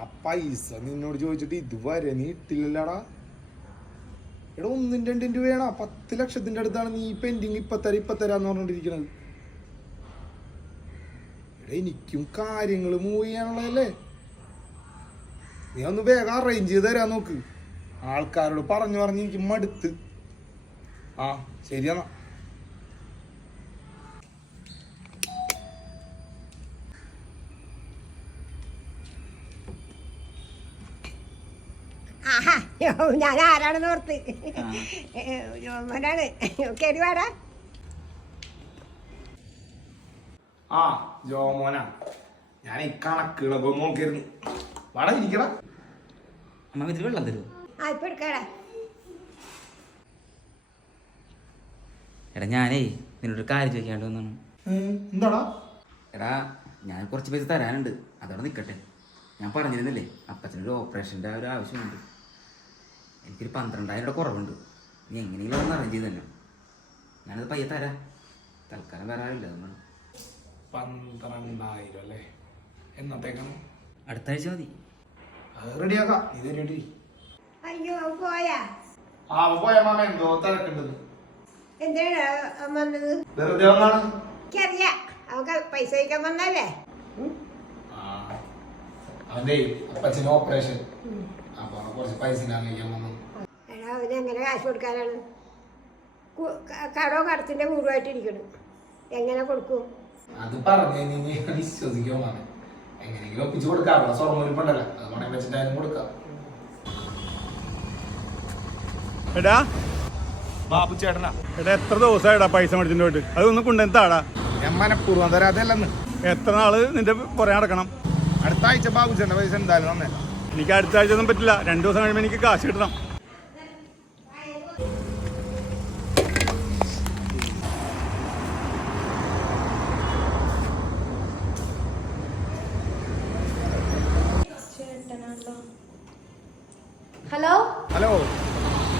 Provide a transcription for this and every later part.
എടാ പൈസ നിന്നോട് ചോദിച്ചിട്ട് ഇതുവരെ നീ ഇട്ടില്ലല്ലടാ. എടാ ഒന്നും രണ്ടും രൂപയാണോ പത്ത് ലക്ഷത്തിന്റെ അടുത്താണ് നീ പെൻഡിങ് ഇപ്പത്തര ഇപ്പത്തരാന്ന് പറഞ്ഞോണ്ടിരിക്കണത്. എടാ എനിക്കും കാര്യങ്ങൾ മൂവ് ചെയ്യാനുള്ളതല്ലേ? നീ ഒന്ന് വേഗം അറേഞ്ച് ചെയ്ത് തരാൻ നോക്ക്. ആൾക്കാരോട് പറഞ്ഞു പറഞ്ഞ് എനിക്ക് മടുത്ത്. ആ ശരിയെന്നാ. ഞാൻ ആരാണെന്ന് ഓർത്ത്. ജോമനാണ് കയറി വാടാ ആ ജോമോനാ ഞാൻ ഈ കണക്കുകളൊക്കെ നോക്കിയിരുന്നു. വാടാ ഇരിക്കടാ. അമ്മ ഇതിൽ വെള്ളം തരുമോ ആ ഇപ്പൊ എടുക്കാടാ. എടാ ഞാനേ നിന്നോട് കാര്യം ചോദിക്കാണ്ട് വന്നാണ് എന്താടാ? എടാ ഞാൻ കുറച്ച് പൈസ തരാനുണ്ട്. അതവിടെ നിൽക്കട്ടെ ഞാൻ പറഞ്ഞിരുന്നില്ലേ അപ്പച്ചനൊരു ഓപ്പറേഷന്റെ ഒരു ആവശ്യമുണ്ട്. എനിക്കൊരു പന്ത്രണ്ടായിരം രൂപ കുറവുണ്ട്. നീ എങ്ങനെയെങ്കിലും ഒന്ന് അറേഞ്ച് ചെയ്ത് തന്നെ ഞാനത് പയ്യെ തരാം. തൽക്കാലം വരാറില്ല അതുകൊണ്ട് പന്ത്രണ്ടായിരം അല്ലേ? എന്നത്തേക്കാണ്? അടുത്ത ആഴ്ച മതി. അത് റെഡിയാക്കാം നീ തരുവേണ്ടി അയ്യോ അവൻ പോയാ? ആ പോയ മാമ. എന്തോ തിരക്കുണ്ടെന്ന്. എന്താണ് അവൻ വന്നത്? വെറുതെ വന്നാണ്. എനിക്കറിയാം. അവൾക്ക് പൈസ അയക്കാൻ വന്നല്ലേ അവന്റെ അപ്പച്ചന് ഓപ്പറേഷൻ അപ്പൊ കുറച്ച് പൈസ അറിയിക്കാൻ വന്നു. എടാ അവന് എങ്ങനെ കാശ് കൊടുക്കാനാണ്? കടവും കടത്തിന്റെ കൂടുമായിട്ടിരിക്കണം. എങ്ങനെ കൊടുക്കും? അത് പറഞ്ഞു നീ വിശ്വസിക്കാൻ മാമൻ എങ്ങനെയെങ്കിലും ഒപ്പിച്ചു കൊടുക്കാറുള്ള സ്വർണം ഉരുപ്പുണ്ടല്ലോ. അത് പണയം വെച്ചിട്ടായാലും കൊടുക്കാം. എടാ ബാബു ചേട്ടനാ എടാ എത്ര ദിവസമായിടാ പൈസ മേടിച്ചിട്ട് പോയിട്ട്? അതൊന്ന് കൊണ്ടെന്താടാ ഞാൻ മനഃപൂർവം തരാതല്ലെന്ന് എത്ര നാൾ നിന്റെ പുറകെ നടക്കണം? അടുത്ത ആഴ്ച ബാബു ചേട്ടന്റെ പൈസ എന്തായാലും തന്നേ. എനിക്ക് അടുത്ത ആഴ്ച ഒന്നും പറ്റില്ല. രണ്ടു ദിവസം കഴിയുമ്പോൾ എനിക്ക് കാശ് കിട്ടണം. ഹലോ? ഹലോ.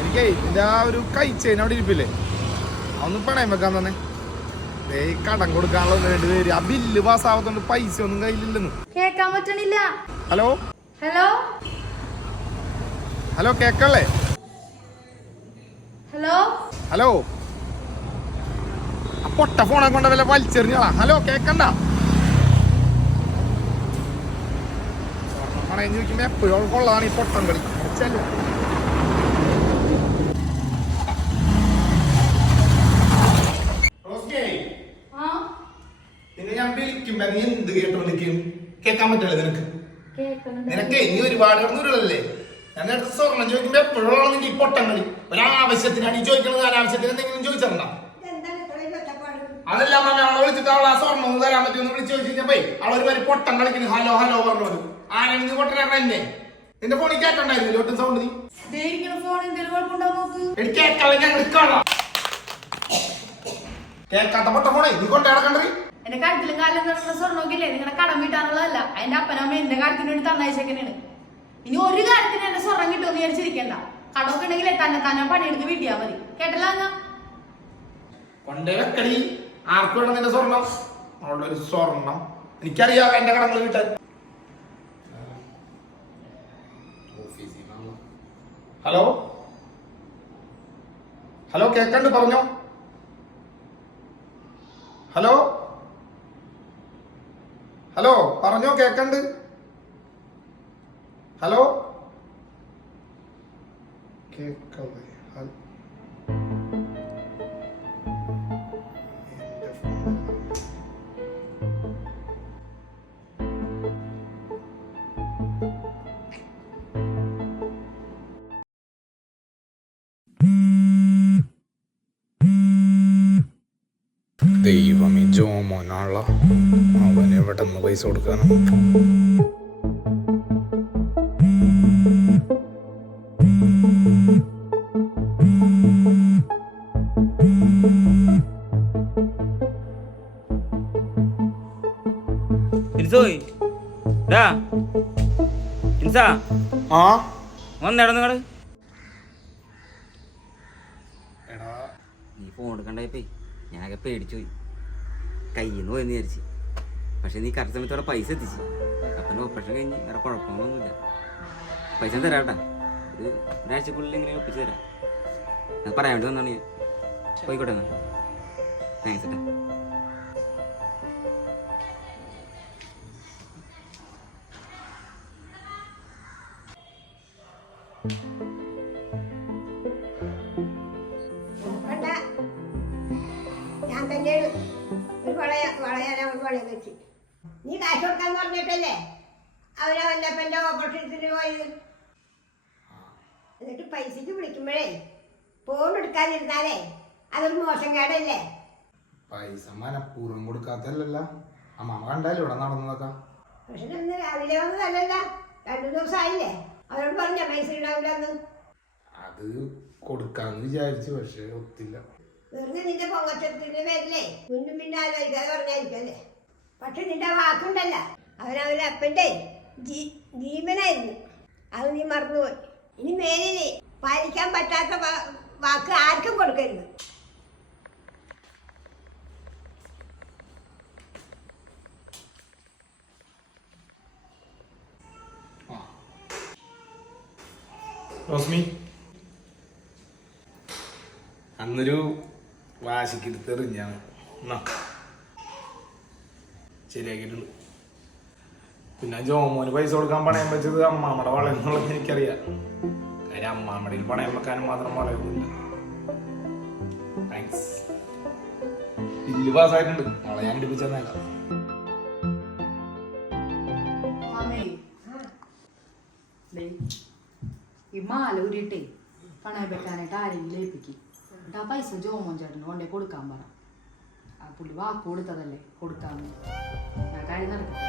എനിക്കേ ഇതാ ആ ഒരു ചെയിൻ അവിടെ ഇരിപ്പില്ലേ? അതൊന്ന് പണയം വെക്കാൻ തന്നെ. ഈ കടം കൊടുക്കാനുള്ള വേണ്ടി പേര് ആ ബില്ല് പാസ്സാവാത്തോണ്ട് പൈസ ഒന്നും കയ്യിലില്ലെന്ന്. കേക്കാൻ പറ്റണില്ല. ഹലോ? ഹലോ? ഹലോ കേക്കല്ലേ? ഹലോ? ഹലോ? ആ പൊട്ട ഫോണെ കൊണ്ട വല്ല വലിച്ചെറിഞ്ഞാ ഹലോ കേക്കണ്ട. പണയം ചോദിക്കുമ്പോ എപ്പോഴും കൊള്ളതാണ് ഈ പൊട്ടം കളി. ചെല്ലു ആ നിന്നെ ഞാൻ വിളിക്കുമ്പോ നീ എന്ത് കേട്ടോണ്ടിരിക്കും കേൾക്കാൻ പറ്റില്ല നിനക്ക്. നിനക്ക് ഇനി ഒരുപാട് കിടന്നൂരല്ലേ ഞാൻ നേരത്തെ സ്വർണം ചോദിക്കുമ്പോ എപ്പോഴുള്ള നിന്റെ ഈ പൊട്ടം കളി ഒരാവശ്യത്തിനാണ് ഈ ചോദിക്കുന്നത് അനാവശ്യത്തിന് എന്തെങ്കിലും ചോദിച്ചിട്ടുണ്ടോ? അതെല്ലാം പറഞ്ഞ അവളെ വിളിച്ചിട്ട് അവൾ ആ സ്വർണം ഒന്ന് തരാൻ പറ്റുമെന്ന് വിളിച്ചു ചോദിച്ചപ്പോ അവൾ ഒരു വരി പൊട്ടം കളിക്കുന്നു ഹലോ ഹലോ പറഞ്ഞത് ആരാണ് നീ പൊട്ടനാണ് എന്നെ? നിന്റെ ഫോണിൽ കേട്ടുണ്ടായിരുന്നു ഒട്ടും സൗണ്ട് നീ കേൾക്കാത്ത പൊട്ട ഫോണേ നീ കൊണ്ടേ നടക്കണ്ടത്? എന്റെ കാര്യത്തിലും കാലം നടക്കുന്ന സ്വർണമൊക്കെ നിങ്ങളുടെ കടം വീട്ടാനുള്ളതല്ല. അതിന്റെ അപ്പനമ്മ എന്റെ കാര്യത്തിന് വേണ്ടി തന്നയച്ചേക്കനാണ് ഇനി ഒരു കാര്യത്തിന് എന്റെ സ്വർണം കിട്ടുമെന്ന് വിചാരിച്ചിരിക്കണ്ട. കടമൊക്കെ ഉണ്ടെങ്കിൽ തന്നെ തന്നെ പണിയെടുത്ത് വീട്ടിയാ മതി. കേട്ടല്ലോ കൊണ്ടേ വെക്കടി. ആർക്കും വേണം നിന്റെ സ്വർണം ഒരു സ്വർണം എനിക്കറിയാം എന്റെ കടങ്ങൾ വീട്ടാൻ. ഹലോ? ഹലോ കേക്കണ്ട് പറഞ്ഞോ? ഹലോ? ഹലോ പറഞ്ഞോ കേക്കണ്ട്. ഹലോ? കേക്കല്ലേ ദൈവമേ ജോമോനാള അവൻ എവിടെ നിന്ന് പൈസ കൊടുക്കാനാണ് ഇൻസാ ആ? നീ ഫോൺ എടുക്കണ്ടായിപ്പേ ഞാനൊക്കെ പേടിച്ചു പോയി. കയ്യിൽ നിന്ന് പോയെന്ന് വിചാരിച്ച്. പക്ഷെ നീ കറക്റ്റ് സമയത്ത് അവിടെ പൈസ എത്തിച്ച്. അപ്പന്റെ ഓപ്പറേഷൻ കഴിഞ്ഞ് വേറെ കുഴപ്പങ്ങളൊന്നുമില്ല. പൈസ തരാം കേട്ടാ. ഒരു ഒരാഴ്ചക്കുള്ളിൽ ഇങ്ങനെ ഒപ്പിച്ച് തരാം. അത് പറയാൻ വേണ്ടി വന്നാണ് ഞാൻ. പോയിക്കോട്ടെ എന്നാ. താങ്ക്സ് ഏട്ടാ. വേണ്ട വളയാൻ വെച്ച്. നീ കാശ് കൊടുക്കാന്ന് പറഞ്ഞിട്ടല്ലേ? അവരെ വല്ലപ്പന്റെ ഓപ്പറേഷത്തിന് പോയത്? എന്നിട്ട് പൈസക്ക് വിളിക്കുമ്പോഴേ ഫോൺ എടുക്കാതിരുന്നാലേ അതൊരു മോശം കേടല്ലേ? പൈസ മനഃപൂർവം കൊടുക്കാത്തല്ല അമ്മ കണ്ടല്ലോ ഇവിടെ നടന്നതൊക്കെ. പക്ഷെ ഇന്ന് രാവിലെ വന്നതല്ലല്ല. രണ്ടു ദിവസം ആയില്ലേ? അവരോട് പറഞ്ഞ പൈസ ഉണ്ടാവില്ലെന്ന് അത് കൊടുക്കാന്ന് വിചാരിച്ചു പക്ഷെ ഒത്തില്ല. വെറുതെ നിന്റെ പൊങ്ങച്ചത്തിന്റെ പേരില്ലേ മുന്നും പിന്നെ ആലോചിക്കാതെ പറഞ്ഞായിരിക്കല്ലേ പക്ഷെ നിന്റെ വാക്കുണ്ടല്ല. അവനവരുടെ അപ്പന്റെ ജീവനായിരുന്നു. അത് നീ മറന്നുപോയി. ഇനി മേലിൽ പാലിക്കാൻ പറ്റാത്ത വാക്ക് ആർക്കും കൊടുക്കരുത്. റോസ്മി. അന്നൊരു വാശിക്കെടുത്തെറിഞ്ഞാണ് എന്നാ? ശരിയാക്കിയിട്ടുണ്ട് പിന്നെ ജോമോന് പൈസ കൊടുക്കാൻ പണയം വെച്ചത് അമ്മാമ്മയുടെ വളയെന്നുള്ളത് എനിക്കറിയാം. കാര്യം അമ്മാമ്മയുടെ പണയം വെക്കാനും മാത്രം വളയൊന്നുമില്ല. Thanks bill പാസ്സായിട്ടുണ്ട്. നാളെ ഞാൻ മാമേ. ദേ, ഈ ആരെങ്കിലും ഏൽപ്പിക്കും. എന്നിട്ട് ആ പൈസ ജോമോൻ ചേട്ടന് കൊണ്ടേ കൊടുക്കാൻ പറ. പുള്ളി വാക്ക് കൊടുത്തതല്ലേ കൊടുക്കാമെന്ന് കാര്യം നടക്കട്ടെ.